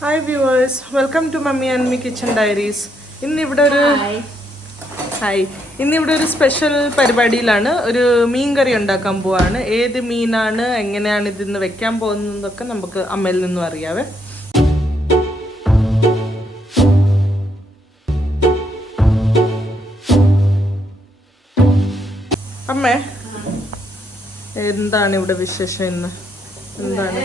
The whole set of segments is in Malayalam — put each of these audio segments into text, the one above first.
Hi viewers, welcome to mummy and me kitchen diaries. ഇന്നിവിടെ ഒരു സ്പെഷ്യൽ പരിപാടിയിലാണ്. ഒരു മീൻ കറി ഉണ്ടാക്കാൻ പോവാണ്. ഏത് മീനാണ്, എങ്ങനെയാണ് ഇതിന്ന് വെക്കാൻ പോകുന്നതൊക്കെ നമുക്ക് അമ്മയിൽ നിന്നും അറിയാവേ. അമ്മേ, എന്താണ് ഇവിടെ വിശേഷം ഇന്ന്? എന്താണ്?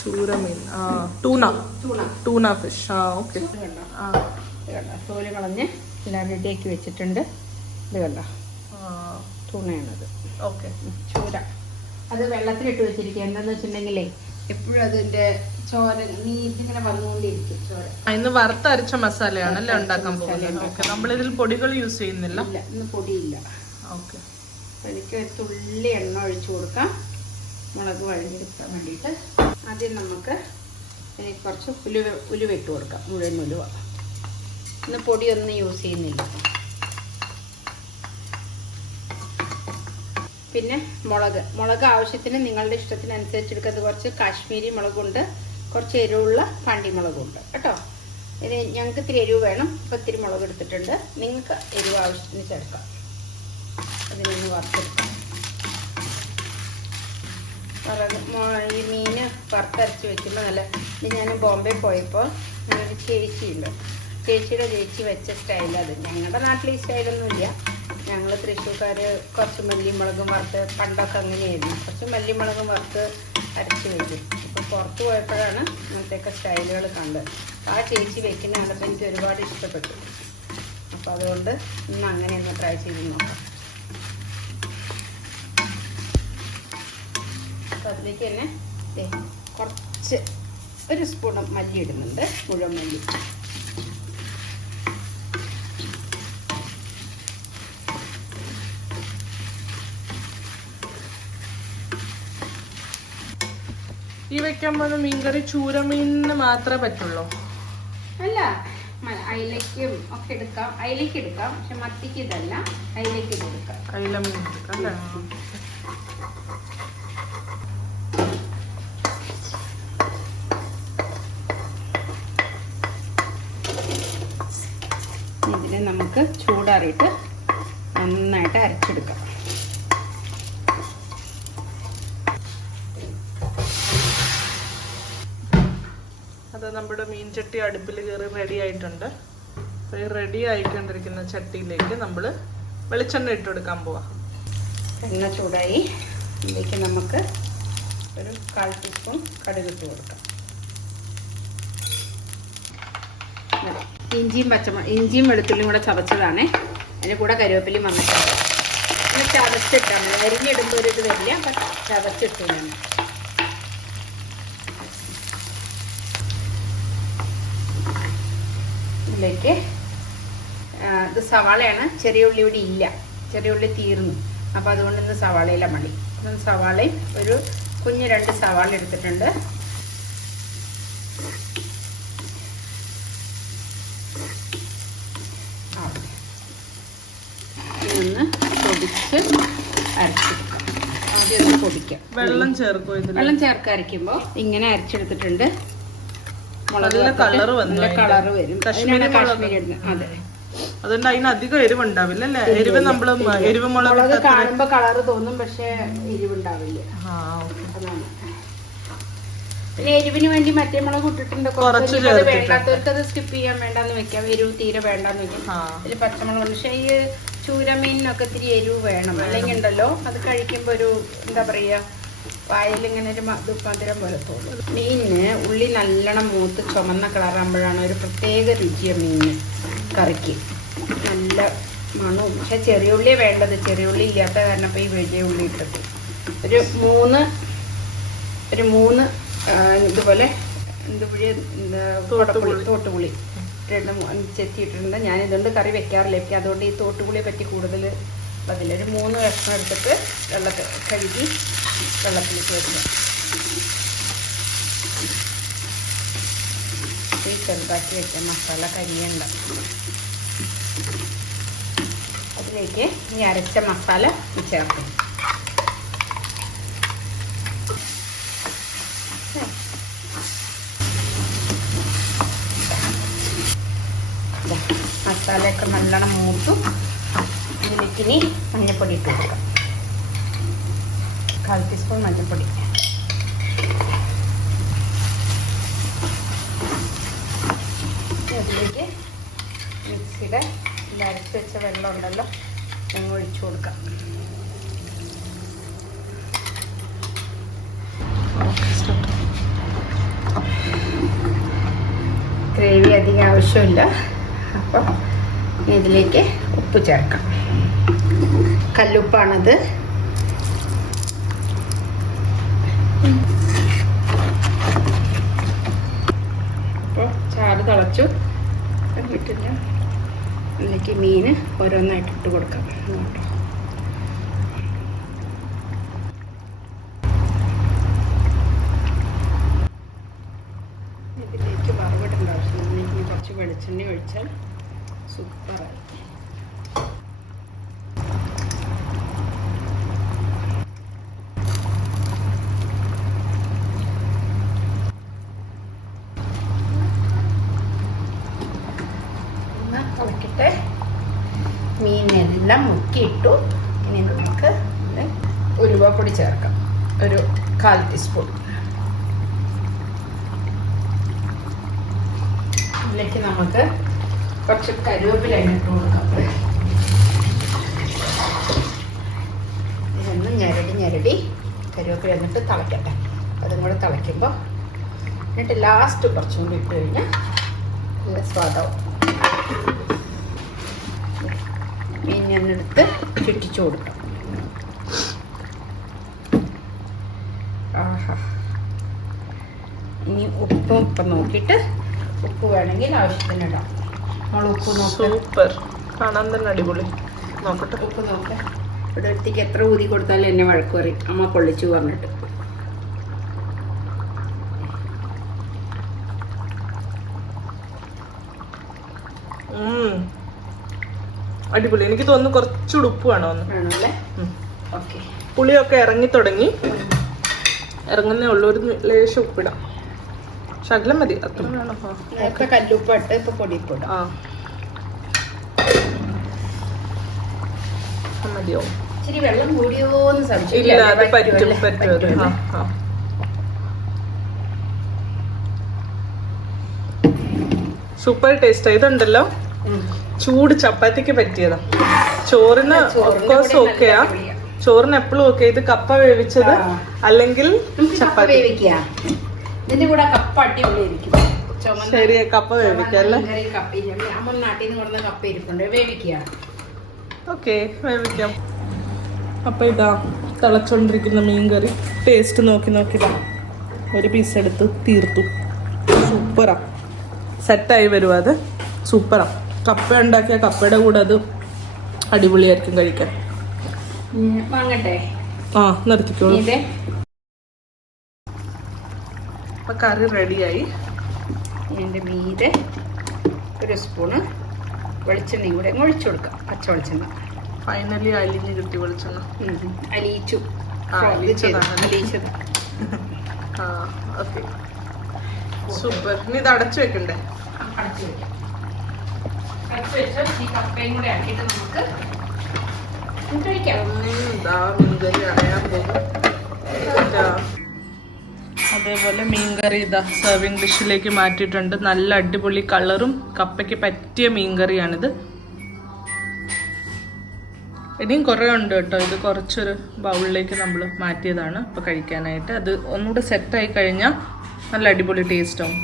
ചൂരമീൻ, ടൂണ ഫിഷ്. ഓക്കെ. തോല് കളഞ്ഞ് എല്ലാം റെഡിയാക്കി വെച്ചിട്ടുണ്ട്. ഇത് കണ്ടോ, ടൂണയാണത്. ഓക്കെ. ചൂര അത് വെള്ളത്തിലിട്ട് വെച്ചിരിക്കുക. എന്താന്ന് വെച്ചിട്ടുണ്ടെങ്കിലേ എപ്പോഴും അതിന്റെ ചോര നീറ്റിങ്ങനെ വന്നുകൊണ്ടിരിക്കും. ചോര ഇന്ന് വറുത്തരച്ച മസാലയാണല്ലേ ഉണ്ടാക്കാൻ പോകുന്നത്. നമ്മളിതിൽ പൊടികൾ യൂസ് ചെയ്യുന്നില്ല. ഇന്ന് പൊടിയില്ല. ഓക്കെ. എനിക്ക് ഒരു തുള്ളി എണ്ണ ഒഴിച്ചു കൊടുക്കാം, മുളക് വഴഞ്ഞെടുക്കാൻ വേണ്ടിയിട്ട്. ആദ്യം നമുക്ക് കുറച്ച് ഉലുവ ഇട്ട് കൊടുക്കാം, മുഴുവൻ ഉലുവ. ഇന്ന് പൊടിയൊന്നും യൂസ് ചെയ്യുന്നില്ല. പിന്നെ മുളക് ആവശ്യത്തിന് നിങ്ങളുടെ ഇഷ്ടത്തിനനുസരിച്ച് എടുക്കുന്നത്. കുറച്ച് കാശ്മീരി മുളകുണ്ട്, കുറച്ച് എരിവുള്ള പാണ്ടിമുളകുണ്ട് കേട്ടോ. ഇനി ഞങ്ങൾക്ക് ഇത്തിരി എരിവ് വേണം, അപ്പോൾ ഇത്തിരി മുളക് എടുത്തിട്ടുണ്ട്. നിങ്ങൾക്ക് എരിവ് ആവശ്യത്തിന് ചേർക്കാം. അതിനൊന്ന് വറുത്തെടുക്കാം. ഈ മീൻ വറുത്തരച്ച് വെക്കുമ്പോൾ നല്ല. ഇത് ഞാൻ ബോംബെ പോയപ്പോൾ ഒരു ചേച്ചിയുണ്ട്, ചേച്ചി വെച്ച സ്റ്റൈലത്. ഞങ്ങളുടെ നാട്ടിൽ ഈ സ്റ്റൈലൊന്നുമില്ല. ഞങ്ങൾ തൃശ്ശൂർക്കാർ കുറച്ച് മല്ലിമുളകും വറുത്ത്, പണ്ടൊക്കെ അങ്ങനെയായിരുന്നു, കുറച്ച് മല്ലിമുളകും വറുത്ത് അരച്ച് വെക്കും. അപ്പോൾ പുറത്ത് പോയപ്പോഴാണ് ഇങ്ങനത്തെയൊക്കെ സ്റ്റൈലുകൾ കണ്ടത്. ആ ചേച്ചി വെക്കുന്ന കണ്ടപ്പോൾ എനിക്ക് ഒരുപാട് ഇഷ്ടപ്പെട്ടു. അപ്പോൾ അതുകൊണ്ട് ഇന്ന് അങ്ങനെയൊന്ന് ട്രൈ ചെയ്ത് നോക്കാം. അപ്പോൾ അതിലേക്ക് തന്നെ കുറച്ച് ഒരു സ്പൂൺ മല്ലി ഇടുന്നുണ്ട്, മുഴുവൻ മല്ലി. ഈ വെക്കാൻ പോകുന്ന മീൻകറി ചൂരമീനിന് മാത്രമേ പറ്റുള്ളൂ? അല്ല, അയിലയ്ക്കും ഒക്കെ എടുക്കാം. അയിലേക്ക് എടുക്കാം, പക്ഷെ മത്തിക്ക് ഇതല്ല, അയിലേക്ക് ഇത് എടുക്കാം. അയില മീൻ എടുക്കാം അല്ലേ? ഇതിനെ നമുക്ക് ചൂടാറിയിട്ട് നന്നായിട്ട് അരച്ചെടുക്കാം. അത് നമ്മുടെ മീൻ ചട്ടി അടുപ്പിൽ കയറി റെഡി ആയിട്ടുണ്ട്. അപ്പോൾ ഈ റെഡി ആയിക്കൊണ്ടിരിക്കുന്ന ചട്ടിയിലേക്ക് നമ്മൾ വെളിച്ചെണ്ണ ഇട്ട് കൊടുക്കാൻ പോവാം. എണ്ണ ചൂടായി. ഇതിലേക്ക് നമുക്ക് ഒരു 1/4 ടീസ്പൂൺ കടുക് ഇട്ട് കൊടുക്കാം. ഇഞ്ചിയും വെളുത്തുള്ളിയും കൂടെ ചതച്ചതാണേ. അതിൻ്റെ കൂടെ കറിവേപ്പിലയും വന്നിട്ടുണ്ട്. പിന്നെ ചതച്ചിട്ടാണ്, അരിഞ്ഞിടുമ്പോൾ ഒരു ഇത് വരില്ല, അപ്പം ചതച്ചിട്ടു ഞാൻ. ഇതിലേക്ക് ഇത് സവാളയാണ്. ചെറിയ ഉള്ളി ഇവിടെ ഇല്ല, ചെറിയ ഉള്ളി തീർന്നു. അപ്പോൾ അതുകൊണ്ട് ഇന്ന് സവാളയില മതി. സവാളയും ഒരു കുഞ്ഞ് 2 സവാള എടുത്തിട്ടുണ്ട്. ഒന്ന് പൊടിച്ച് അരച്ചെടുക്കാം. ആദ്യം ഒന്ന് പൊടിക്കാം. വെള്ളം ചേർക്കും. വെള്ളം ചേർത്ത് അരയ്ക്കുമ്പോൾ ഇങ്ങനെ അരച്ചെടുത്തിട്ടുണ്ട്. നല്ല കളർ വരും. അതെ, അതുകൊണ്ട് അതിന് അധികം എരിവുണ്ടാവില്ല അല്ലേ? എരിവ് നമ്മള് എരിവ് മുളക് കാണുമ്പോ കളറ് തോന്നും, പക്ഷെ എരിവുണ്ടാവില്ല. അതാണ്. പിന്നെ എരിവിന് വേണ്ടി മറ്റേ മുളക് ഇട്ടിട്ടുണ്ട്. വേണ്ടാത്തവർക്ക് അത് സ്കിപ്പ് ചെയ്യാൻ, വേണ്ടാന്ന് വെക്കാം. എരിവ് തീരെ വേണ്ടാന്ന് വെക്കാം. അതിൽ പച്ചമുളക്. പക്ഷെ ഈ ചൂരമീനിനൊക്കെ ഇത്തിരി എരിവ് വേണം, അല്ലെങ്കിൽ ഉണ്ടല്ലോ അത് കഴിക്കുമ്പോ ഒരു എന്താ പറയാ, വായിലിങ്ങനെ ഒരു മധുരം പോലെ തോന്നും. മീനിന് ഉള്ളി നല്ലോണം മൂത്ത് ചുമന്ന കളറാകുമ്പോഴാണ് ഒരു പ്രത്യേക രുചിയ മീന് കറിക്ക്. നല്ല മണവും. പക്ഷെ ചെറിയ ഉള്ളിയാണ് വേണ്ടത്. ചെറിയ ഉള്ളി ഇല്ലാത്ത കാരണം ഇപ്പോൾ ഈ വലിയ ഉള്ളി ഇട്ടത്. ഒരു മൂന്ന് ഇതുപോലെ തോട്ടുപുളി 2 ചെത്തിയിട്ടുണ്ട്. ഞാനിതുകൊണ്ട് കറി വെക്കാറില്ല. അതുകൊണ്ട് ഈ തോട്ടുപുളിയെ പറ്റി കൂടുതൽ അതിലൊരു 3 കഷ്ണം എടുത്തിട്ട് കഴുകി വെള്ളത്തിലേക്ക് വെക്കുക. ഈ ചെറുതാക്കി വെച്ച മസാല കരിയണ്ട. അതിലേക്ക് ഈ അരച്ച മസാല ചേർക്കും. മസാലയൊക്കെ നല്ലോണം മൂത്തു. ഇതിലേക്ക് ഇനി മഞ്ഞൾപ്പൊടി ഇട്ട് കൊടുക്കാം. 1/4 ടീസ്പൂൺ മഞ്ഞൾപ്പൊടി. അതിലേക്ക് മിക്സിയുടെ അരച്ച് വെച്ച വെള്ളം ഉണ്ടല്ലോ ഞങ്ങൾ ഒഴിച്ചു കൊടുക്കാം. ഗ്രേവി അധികം ആവശ്യമില്ല. അപ്പം ഇതിലേക്ക് ഉപ്പ് ചേർക്കാം. കല്ലുപ്പാണത്. അപ്പോൾ ചാറ് തിളച്ചു കിട്ടില്ല. ഇതിലേക്ക് മീൻ ഓരോന്നായിട്ട് ഇട്ട് കൊടുക്കാം. ഇതിലേക്ക് വറവിടേണ്ട ആവശ്യമില്ല. ഇതിലേക്ക് കുറച്ച് വെളിച്ചെണ്ണ ഒഴിച്ചാൽ സൂപ്പറായി. കളക്കട്ടെ. മീനെല്ലാം മുക്കിയിട്ടു. ഇനി നമുക്ക് ഉലുവപ്പൊടി ചേർക്കാം. ഒരു 1/4 ടീസ്പൂൺ. ഇതിലേക്ക് നമുക്ക് കുറച്ച് കറിവേപ്പില ഇട്ട് കൊടുക്കാം. ഇതൊന്ന് ഞരടി കറിവേപ്പില എന്നിട്ട് തിളക്കട്ടെ. അതും കൂടെ തിളയ്ക്കുമ്പോൾ എന്നിട്ട് ലാസ്റ്റ് കുറച്ചും കൂടി ഇട്ട് കഴിഞ്ഞാൽ നല്ല സ്വാദാവും. മീൻ ഞാനെടുത്ത് ചുറ്റിച്ചു കൊടുക്കാം. ആഹാ. ഇനി ഉപ്പും ഇപ്പം നോക്കിയിട്ട് ഉപ്പ് വേണമെങ്കിൽ ആവശ്യത്തിന് ഇടാം. നമ്മൾ ഉപ്പ് നോക്കാം. സൂപ്പർ, കാണാൻ തന്നെ അടിപൊളി. നോക്കട്ടെ, ഉപ്പ് നോക്കാം. ഇവിടെ അടുത്തേക്ക് എത്ര ഊതി കൊടുത്താലും എന്നെ വഴക്ക് പറയും, അമ്മ പൊള്ളിച്ചു പറഞ്ഞിട്ട്. അടിപൊളി. എനിക്ക് തോന്നുന്നു കുറച്ചുകൂടി ഉപ്പ് വേണമെന്ന്. വേണമല്ലേ? ഓക്കെ. പുളിയൊക്കെ ഇറങ്ങി തുടങ്ങി. ഇറങ്ങുന്നേ ഉള്ളൂ. ഒരു ലേശം ഉപ്പിടാം. ശകലം മതി. അത്ര വേണം. നേരത്തെ കല്ലുപ്പ് ഇട്ട് ഇപ്പൊ പൊടിയിപ്പിടാം. ആ മതിയോ? ഇച്ചിരി വെള്ളം കൂടിയോന്ന് സംശയം. ഇല്ല, അത് പറ്റും പറ്റും. Super taste. ഇതുണ്ടല്ലോ ചൂട് ചപ്പാത്തിക്ക് പറ്റിയതാ. ചോറിന് ഓഫ്കോഴ്സ് ഓക്കെയാ. ചോറിന് എപ്പോഴും ഓക്കെ. ഇത് കപ്പ വേവിച്ചത് അല്ലെങ്കിൽ ചപ്പാത്തി വേവിക്കുക. ഇതിന്റെ കൂടെ കപ്പ അടിപൊളിയായിരിക്കും. ശരി, കപ്പ വേവിക്കല്ലേ? അമ്മ നാട്ടിൽ നിന്ന് കൊടുക്കുന്ന കപ്പ ഇരിപ്പുണ്ട്, വേവിക്കുക. ഓക്കെ, വേവിക്കാം. അപ്പൊ ഇതാ തിളച്ചോണ്ടിരിക്കുന്ന മീൻകറി. ടേസ്റ്റ് നോക്കി നോക്കിതാ ഒരു പീസ് എടുത്ത് തീർത്തു. സൂപ്പറാ, സെറ്റായി വരുക. അത് സൂപ്പറാ. കപ്പ ഉണ്ടാക്കിയ കപ്പയുടെ കൂടെ അത് അടിപൊളിയായിരിക്കും കഴിക്കാൻ. വാങ്ങട്ടെ? ആ, നിർത്തിക്കോളൂ. അപ്പൊ കറി റെഡിയായി. ഇതിൻ്റെ മീതെ 1 സ്പൂണ് വെളിച്ചെണ്ണയും കൂടെ ഒഴിച്ചു കൊടുക്കാം. പച്ച വെളിച്ചെണ്ണ. ഫൈനലി അലിഞ്ഞ് കിട്ടി വെളിച്ചെണ്ണ. അലിയിച്ചു. അലിയിച്ചത്. ആ, ഓക്കെ, സൂപ്പർ. ഇനി ഇത് അടച്ചു വെക്കണ്ടേ? അടച്ചു വെക്കാം. അടച്ചു വെച്ചാൽ ഈ കപ്പയും കൂടെ ആക്കിയിട്ട് നമുക്ക് കഴിക്കാം. മീൻകറി അടയാൻ പോകും. അതേപോലെ മീൻകറി ഇതാ സെർവിങ് ഡിഷിലേക്ക് മാറ്റിയിട്ടുണ്ട്. നല്ല അടിപൊളി കളറും കപ്പയ്ക്ക് പറ്റിയ മീൻകറിയാണിത്. ഇനിയും കുറേ ഉണ്ട് കേട്ടോ. ഇത് കുറച്ചൊരു ബൗളിലേക്ക് നമ്മൾ മാറ്റിയതാണ് ഇപ്പോൾ കഴിക്കാനായിട്ട്. അത് ഒന്നുകൂടെ സെറ്റായി കഴിഞ്ഞാൽ നല്ല അടിപൊളി ടേസ്റ്റ് ആവും.